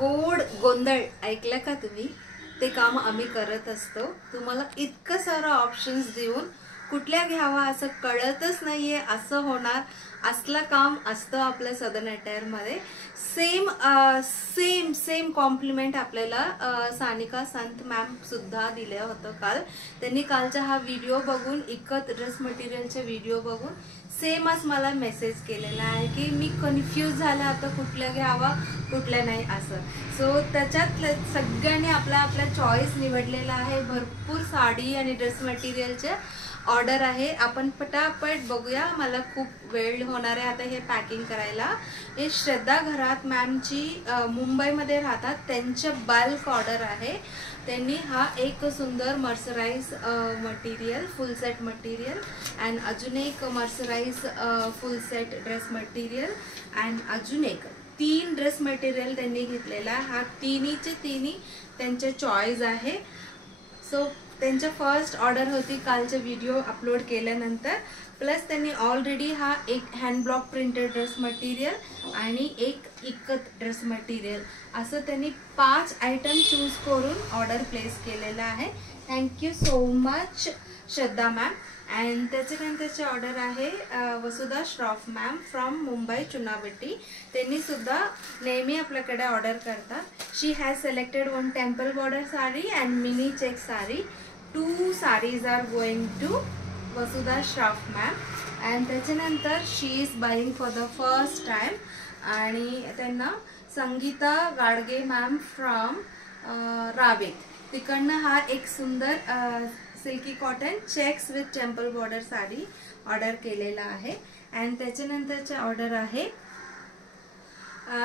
गोड गोंधळ ऐकलं का तुम्ही? ते काम आम्ही करत असतो. तुम्हाला इतकं सारं ऑप्शन्स देऊन कुठल्या घ्यावा असं कळतच नाहीये, असं होणार असलं काम असतं आपल्या सदर्न अटायर मध्ये. सेम कॉम्प्लिमेंट आपल्याला सानिका संत मॅम सुद्धा दिलं होतं काल. त्यांनी कालचा हा व्हिडिओ बघून, इकत ड्रेस मटेरियलचे व्हिडिओ बघून सेमच मला मेसेज केलेला आहे की मी कन्फ्यूज झाला आता कुठल्या घ्यावा कुठल्या नाही असं. सो त्याच्यात सगळ्यांनी आपला चॉईस निवडलेला आहे. भरपूर साडी आणि ड्रेस मटेरियलचे ऑर्डर आहे. आपण पटापट बघूया, मला खूप वेळ होणार आहे आता हे पॅकिंग करायला. हे श्रद्धा घरात मॅमची मुंबईमध्ये राहतात, त्यांच्या बल्क ऑर्डर आहे. त्यांनी हा एक सुंदर mercerise material, full set material and अजून एक mercerise full set dress material and अजून एक 3 ड्रेस मटेरियल त्यांनी घेतलेला. हा तिन्ही त्यांचे चॉईस आहे. सो त्यांच्या फर्स्ट ऑर्डर होती कालचे व्हिडिओ अपलोड केल्यानंतर. प्लस त्यांनी ऑलरेडी हा एक hand block printed dress material आणि एक इकत ड्रेस मटेरियल असं त्यांनी 5 आयटम चूज करून ऑर्डर प्लेस केलेला आहे. Thank you so much Shraddha ma'am. And त्याच्यानंतरची ऑर्डर आहे वसुधा श्रॉफ मॅम फ्रॉम मुंबई चुनाभट्टी. त्यांनी सुद्धा नेहमी आपल्याकडे ऑर्डर करतात. She has selected 1 temple border sari and mini check sari. 2 sarees are going to Vasudha Shroff ma'am. And त्याच्यानंतर she is buying for the first time आणि त्यांना संगीता गाडगे मॅम फ्रॉम रावेत, तिकडनं हा एक सुंदर silky cotton checks with temple border sari order केलेला आहे. And त्याच्यानंतरचे ऑर्डर आहे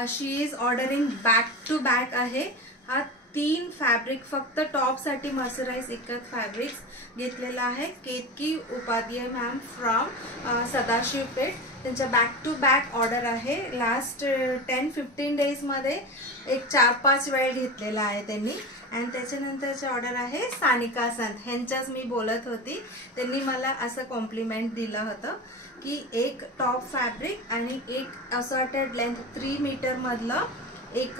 she is ordering back to back आहे. हा 3 फॅब्रिक फक्त टॉप साठी मर्सराइज इकत फॅब्रिक्स घेतलेला आहे. केतकी उपाध्याय मॅम फ्रॉम सदाशिव पेठ, त्यांच्या बॅक टू बॅक ऑर्डर आहे. लास्ट 10-15 डेज मध्ये एक 4-5 वेळ घेतलेला आहे त्यांनी. आणि त्याच्यानंतरचे ऑर्डर आहे सानिका संत, ह्यांच्याच मी बोलत होती. त्यांनी मला असं कॉम्प्लिमेंट दिलं होतं की एक टॉप फॅब्रिक आणि एक असॉर्टेड लेंथ 3 मीटर मधलं एक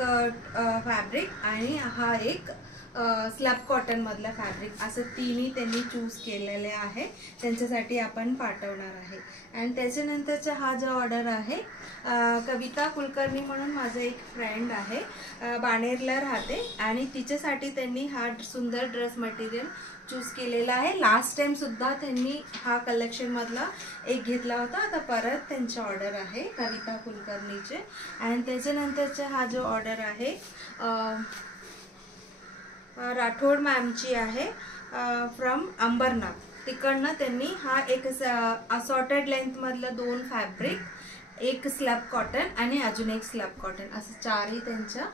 फॅब्रिक आणि हा एक स्लॅब कॉटन मधला फॅब्रिक असं तिन्ही त्यांनी चूज केलेले आहे. त्यांच्यासाठी आपण पाठवणार आहे. आणि त्याच्यानंतरचा हा जो ऑर्डर आहे कविता कुलकर्णी म्हणून माझं एक फ्रेंड आहे, बाणेरला राहते आणि तिच्यासाठी त्यांनी हा सुंदर ड्रेस मटेरियल चूज केलेला आहे. लास्ट टाइम सुद्धा त्यांनी हा कलेक्शन मधला एक घेतला होता. आता परत त्यांची ऑर्डर आहे कविता कुलकर्णीचे. आणि त्याच्यानंतरचा हा जो ऑर्डर आहे राठोड मॅमची आहे फ्रॉम अंबरनाथ, तिकडनं त्यांनी हा एक असॉर्टेड लेंथ मधलं 2 फॅब्रिक, एक स्लॅब कॉटन आणि अजून एक स्लॅब कॉटन असं 4ही त्यांच्या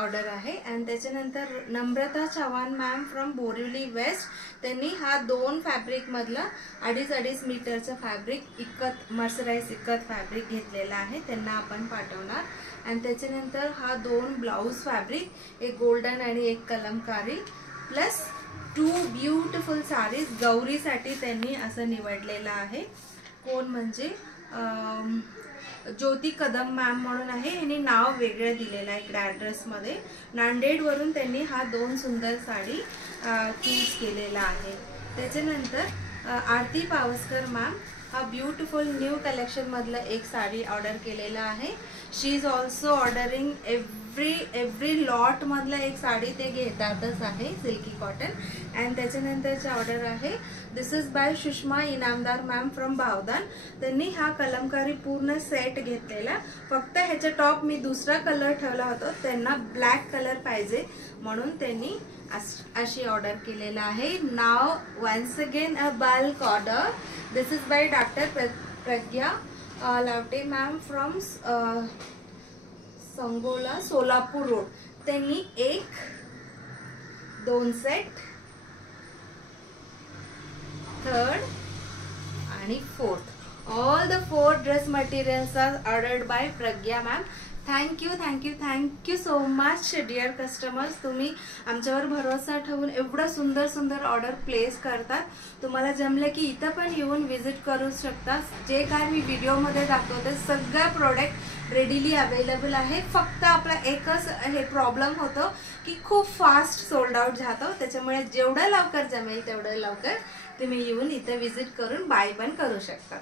ऑर्डर आहे. आणि त्याच्यानंतर Namrata Chavan ma'am from Borivali west, त्यांनी हा 2 फॅब्रिक मधला 2.5 मीटरचा फॅब्रिक इकत मर्सराइज इकत फॅब्रिक घेतलेला आहे, त्यांना आपण पाठवणार. आणि त्याच्यानंतर हा 2 ब्लाउज फॅब्रिक, एक गोल्डन आणि एक कलमकारी, प्लस 2 ब्युटिफुल साडीज गौरीसाठी त्यांनी असं निवडलेलं आहे. कोण म्हणजे ज्योती कदम मॅम म्हणून आहे, यांनी नाव वेगळं दिलेलं आहे इकडे ॲड्रेस मध्ये. नांदेड वरून त्यांनी हा 2 सुंदर साडी चूज केलेला आहे. त्याच्यानंतर आरती पावसकर मॅम हा ब्युटिफुल न्यू कलेक्शन मधला एक साडी ऑर्डर केलेला आहे. She is also ordering every lot मधला एक साडी ते घेतातच आहे, सिल्की कॉटन. अँड त्याच्यानंतरचे ऑर्डर आहे this is by Sushma Inamdar ma'am from Bhavdan. त्यांनी हा कलमकारी पूर्ण सेट घेतलेला. फक्त ह्याचा टॉप मी दुसरा कलर ठेवला होता, त्यांना ब्लॅक कलर पाहिजे म्हणून त्यांनी अशी ऑर्डर केलेला आहे. Now once again a bulk order. This is by doctor Pradnya Lavate ma'am from Sangola Solapur road. त्यांनी 1-2 सेट, 3rd आणि 4th. All the 4 dress materials are ordered by Pragya ma'am. Thank you so much dear customers. तुम्ही आमच्यावर भरोसा ठेवून एवढं सुंदर सुंदर ऑर्डर प्लेस करतात. तुम्हाला जमले की इथं पण येऊन विजिट करू शकता. जे काय मी व्हिडिओमध्ये दाखवते सगळं प्रोडक्ट रेडीली अवेलेबल आहे. फक्त आपला एकच हे प्रॉब्लेम होतो की खूप फास्ट सोल्ड आउट जातो. त्याच्यामुळे जेवढं लवकर जमेल तेवढं लवकर तुम्ही येऊन इथं विजिट करून बाय पण करू शकता.